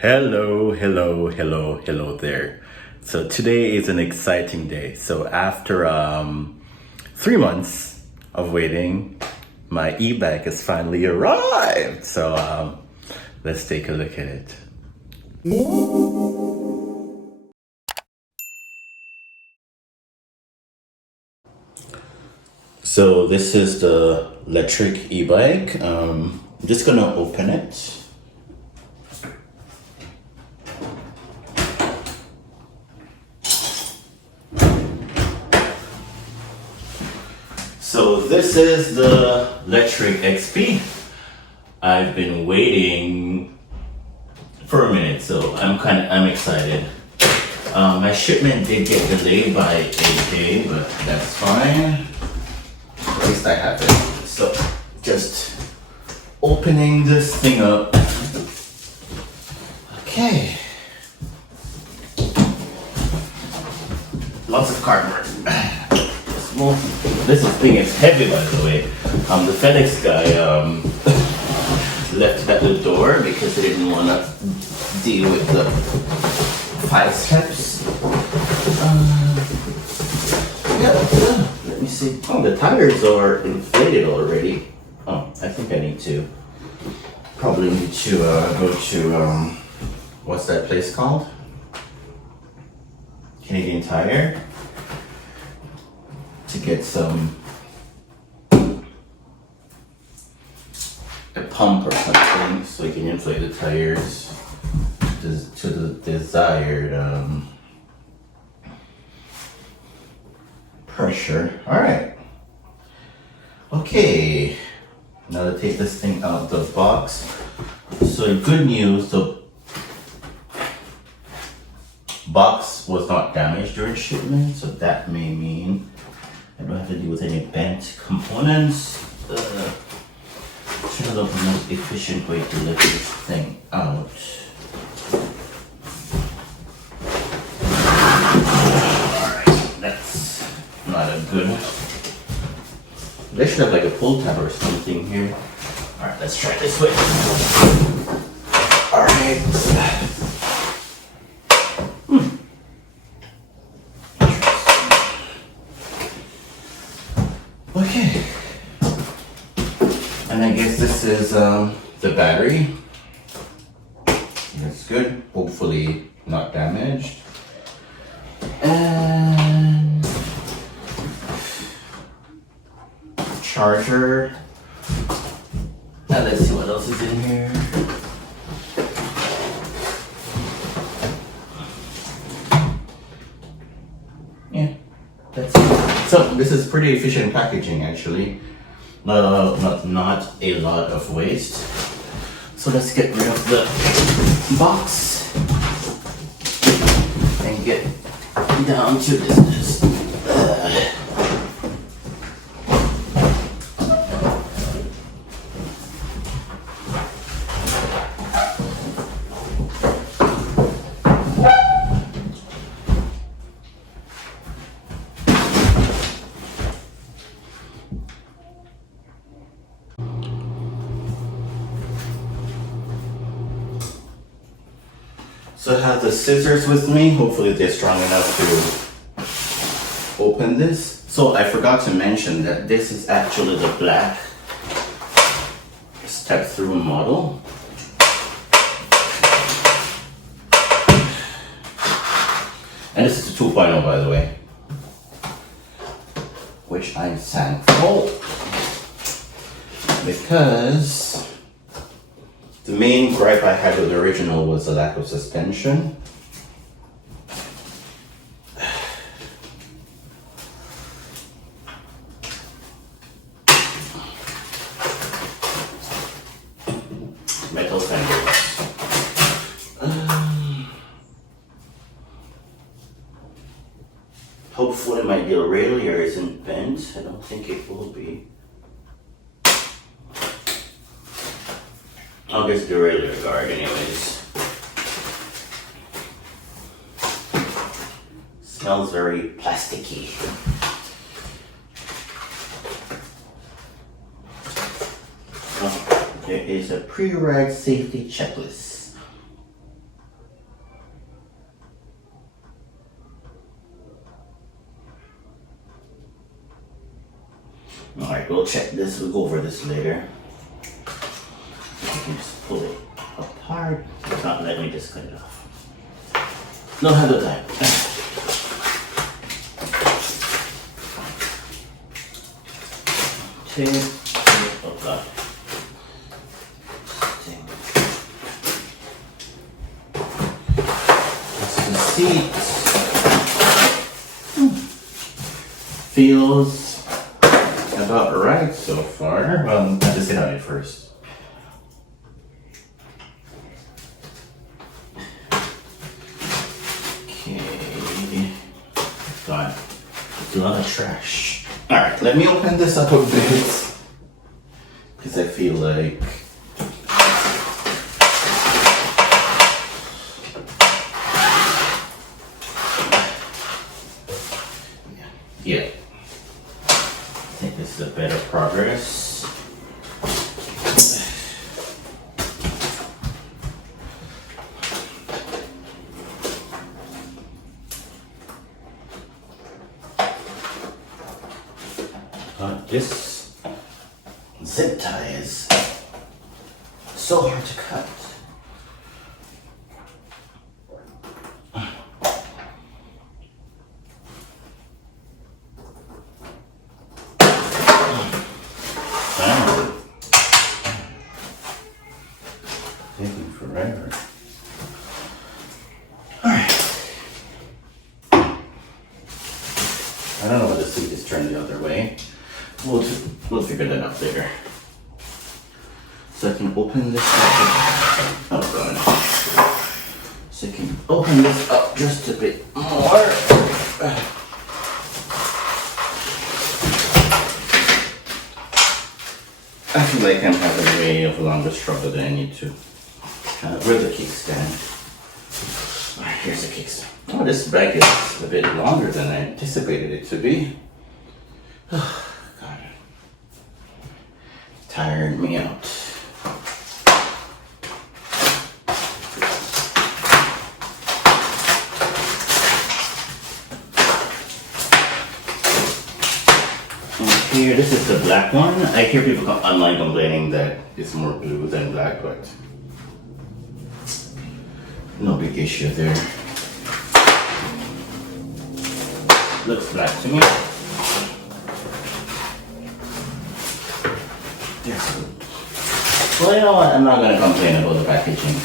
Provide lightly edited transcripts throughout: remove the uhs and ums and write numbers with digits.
Hello there. So today is an exciting day. So after 3 months of waiting, my e-bike has finally arrived. So let's take a look at it. So this is the Lectric e-bike. I'm just gonna open it. So this is the Lectric XP. I've been waiting for a minute, so I'm excited. My shipment did get delayed by a day, but that's fine. At least I have it. So just opening this thing up. Okay. Lots of cardboard. This thing is heavy, by the way. The FedEx guy left it at the door because he didn't want to deal with the 5 steps. Let me see. Oh, the tires are inflated already. Oh, I think I need to probably need to go to what's that place called? Canadian Tire. To get a pump or something so you can inflate the tires to the desired pressure. All right. Okay. Now to take this thing out of the box. So good news, the box was not damaged during shipment, so that may mean I don't have to deal with any bent components. Turns out the most efficient way to lift this thing out. Alright, that's not a good. They should have like a pull tab or something here. Alright, let's try this way. Alright. Okay, and I guess this is the battery. That's good, hopefully not damaged. And charger. Now let's see what else is in here. Yeah, that's it. So this is pretty efficient packaging actually. Not a lot of waste. So let's get rid of the box and get down to this. So I have the scissors with me. Hopefully they're strong enough to open this. So I forgot to mention that this is actually the black Step-Thru model. And this is the 2.0, by the way, which I'm thankful because the main gripe I had with the original was the lack of suspension. Metal fenders. Hopefully my derailleur isn't bent. I don't think it will be. I'll get the derailleur guard anyways. Smells very plasticky. Oh, there is a pre-ride safety checklist. Alright, we'll check this, we'll go over this later. I can just pull it apart. If not, let me just cut it off. No handle time. Tape. Oh god. That's the seat. Feels about right so far. Well, I have to sit on it first. Okay. God, it's a lot of trash. Alright, let me open this up a bit. Because I feel like yeah. I think this is a better progress. This zip tie is so hard to cut. Taking forever. Alright. I don't know why the seat is turned the other way. We'll figure that out later. So I can open this up. Oh god. So I can open this up just a bit more. I feel like I'm having way of a longer struggle than I need to. Where's the kickstand? Here's the kickstand. Oh, this bag is a bit longer than I anticipated it to be. God. Tired me out. Here, this is the black one. I hear people online complaining that it's more blue than black, but no big issue there. Looks black to me. Well, you know what? I'm not going to complain about the packaging.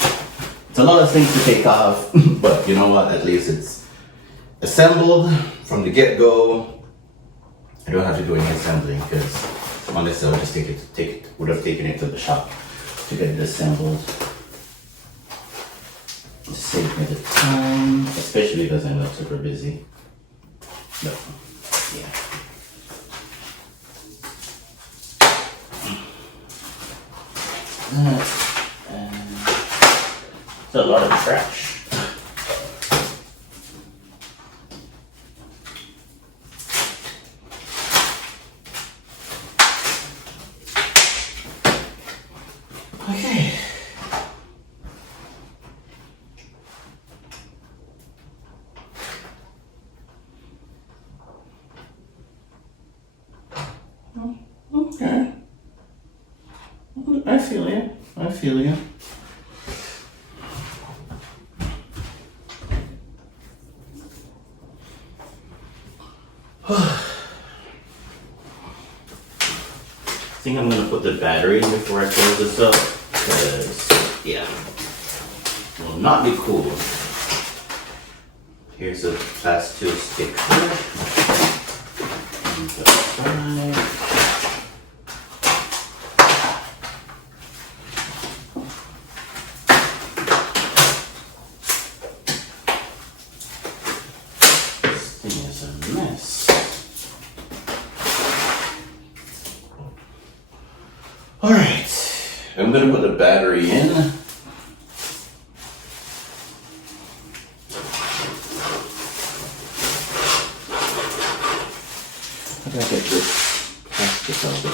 It's a lot of things to take off, but you know what? At least it's assembled from the get-go. I don't have to do any assembling because unless I would just would have taken it to the shop to get it assembled. Save me the time, especially because I'm not super busy. But yeah. It's a lot of trash. Okay. Okay. I feel you. I feel you. I think I'm gonna put the battery in before I close this up, because yeah, it will not be cool. Here's a class 2 stick here. Alright, I'm going to put the battery in. How do I get this plastic out of it?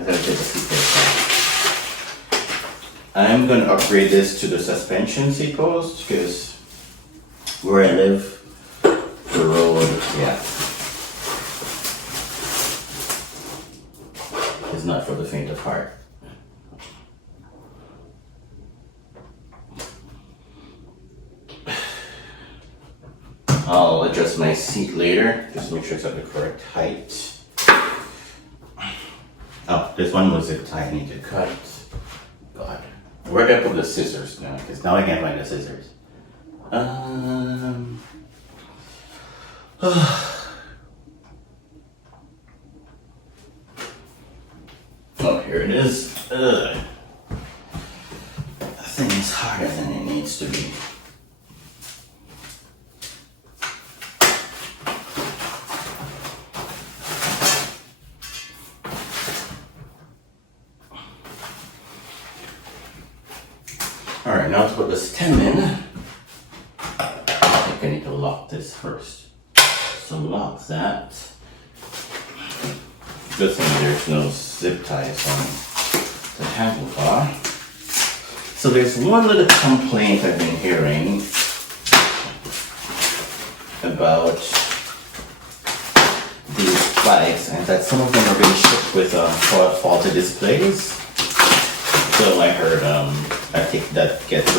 I gotta take a seat there. I'm going to upgrade this to the suspension seat post because where I live, the road, yeah. is not for the faint of heart. I'll adjust my seat later, just make sure it's at the correct height. Oh, this one was zip tie I need to cut. God, where did I put the scissors now? Because now I can't find the scissors. Oh, here it is. That thing is harder than it needs to be. Alright, now to put the stem in, I think I need to lock this first. So lock that. Good thing there's no zip ties on the handlebar. So there's one little complaint I've been hearing about these bikes, and that some of them are being shipped with faulty displays. So I heard, I think that gets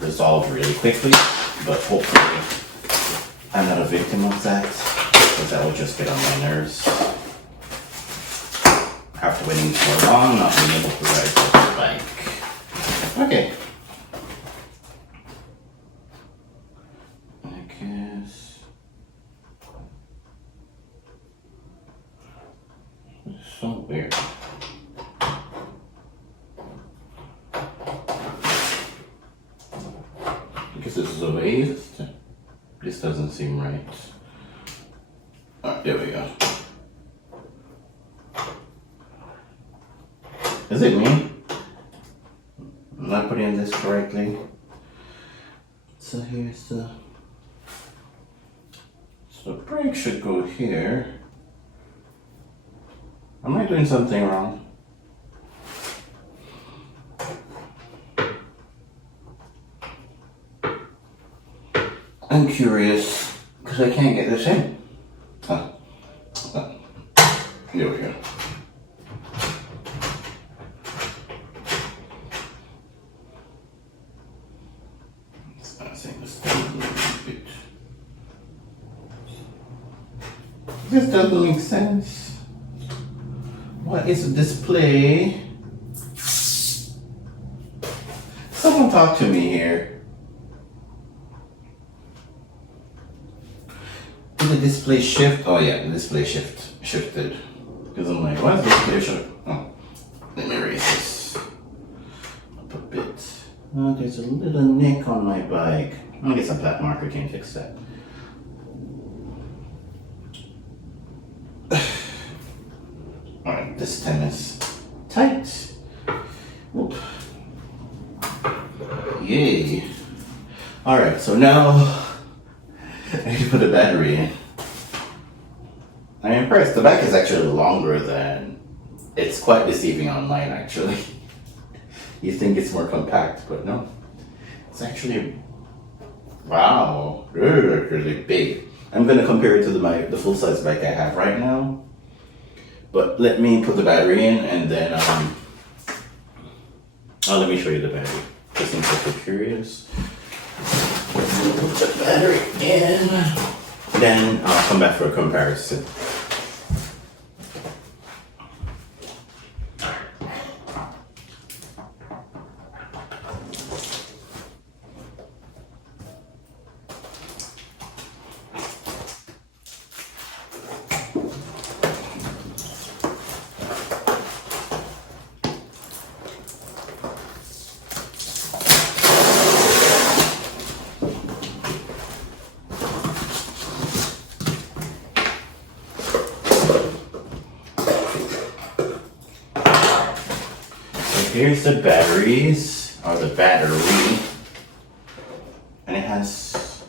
resolved really quickly, but hopefully I'm not a victim of that, because that will just get on my nerves. After waiting so long, not being able to ride the bike. Okay. I guess it's so weird. Because this is a waist. This doesn't seem right. Alright, there we go. Is it me? I'm not putting this correctly. So here's the... So the brake should go here. Am I doing something wrong? I'm curious, because I can't get this in. There we go. This doesn't make sense. What is a display? Someone talk to me here. Did the display shift? Oh yeah, the display shifted. Because I'm like, why is the display shift? Oh, let me erase this up a bit. Oh, there's a little nick on my bike. I guess a black marker can fix that. Alright, this stem is tight. Whoop. Yay. Alright, so now I need to put a battery in. I'm impressed. The back is actually longer than... It's quite deceiving online actually. You think it's more compact, but no. It's actually... Wow, really big. I'm gonna compare it to the full-size bike I have right now. But let me put the battery in and then let me show you the battery. Just in case you're curious. Put the battery in. Then I'll come back for a comparison. Here's the batteries, or the battery, and it has,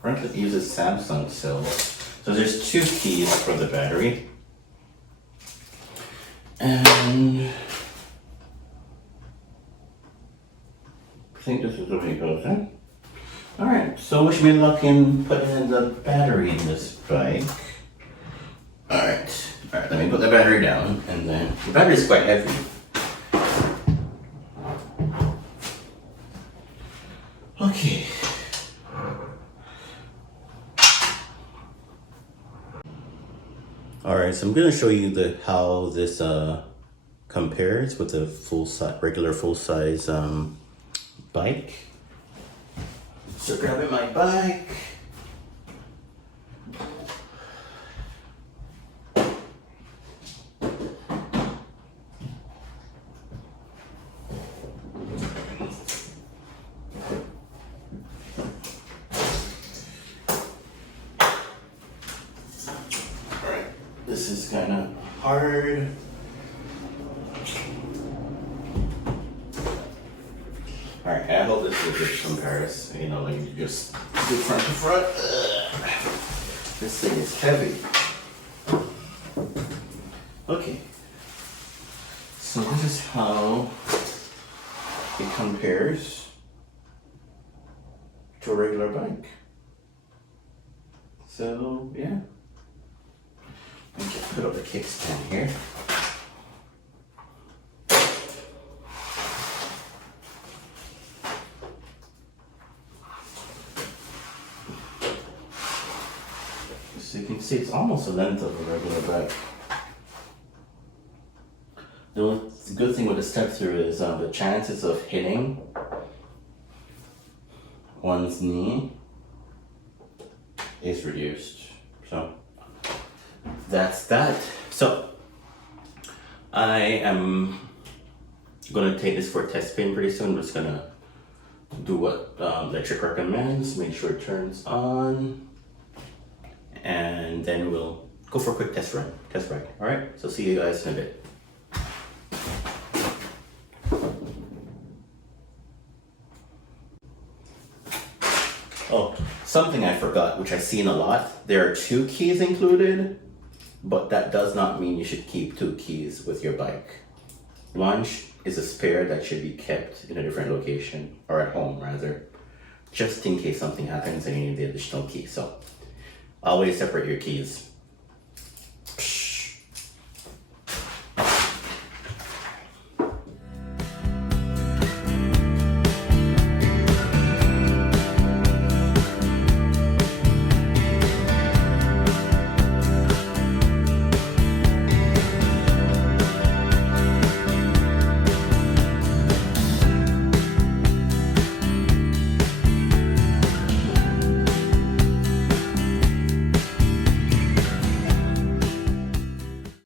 currently it uses Samsung cells. So there's two keys for the battery, and I think this is the way it goes in. Alright, so wish me luck in putting in the battery in this bike. Alright, let me put the battery down, and then the battery is quite heavy. Okay. Alright, so I'm gonna show you how this compares with the regular full-size bike. So grabbing my bike. Alright, this is kind of hard. Alright, I hope this is a good comparison. You know, like you just do front to front. Ugh. This thing is heavy. Okay. So this is how it compares to a regular bike. So yeah. Let me just put up the kickstand here. So you can see it's almost the length of a regular bike. The good thing with the Step-Thru is the chances of hitting one's knee is reduced. So that's that. So I am gonna take this for a test spin pretty soon. I'm just gonna do what Lectric recommends, make sure it turns on, and then we'll go for a quick test ride. All right, so see you guys in a bit. Oh, something I forgot, which I've seen a lot. There are 2 keys included, but that does not mean you should keep 2 keys with your bike. One is a spare that should be kept in a different location, or at home rather, just in case something happens and you need the additional key. So always separate your keys.